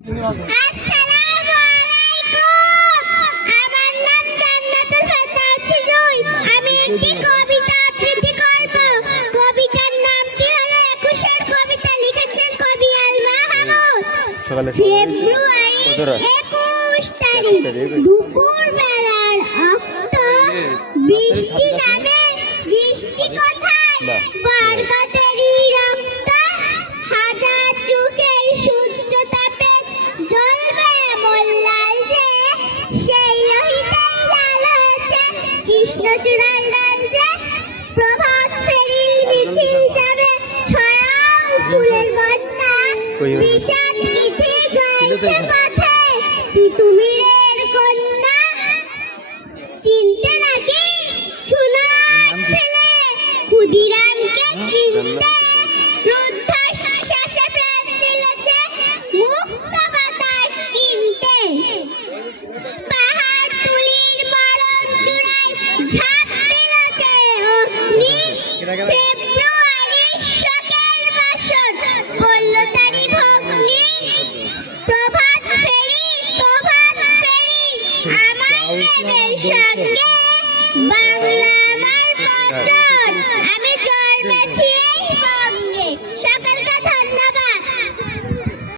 আসসালামু আলাইকুম। আমার নাম জান্নাতুল ফেরদৌস জুই। আমি একটি কবিতা আবৃত্তি করব। কবিতার নামটি হলো একুশের কবিতা। লিখেছেন কবি আল মাহমুদ। ফেব্রুয়ারি 21 তারিখ দুপুর বেলার অক্ত বৃষ্টি নামে বৃষ্টি কোথায় বরকতেরই রক্ত হাজার যুগের সূর্য তাপে জ্বলবে মোল্লাল যে সেই লোহিতেই লাল হয়েছে কৃষ্ণচূড়ার ডাল যে প্রভাত ফেরির মিছিল যাবে ছড়াও ফুলের বন্যা বিষাদ গীতে গাইছে পথে তিতুমিরের কন্যা চিনতে নাকি শোনো ছেলে ক্ষুদিরামকে চিনতে রুদ্ধশ্বাসে প্রাণ দিলেছে মুক্ত বাতাস কিনতে পাহাড় তুলির মরণ চূড়ায় ঝাঁপ দিল যে অগ্নি ফেব্রুয়ারি শোকের বাসর বলল তারি ভগ্নি প্রভাত ফেরি আমার দেবের সঙ্গে বাংলা আমার বচন আমি জন্মেছি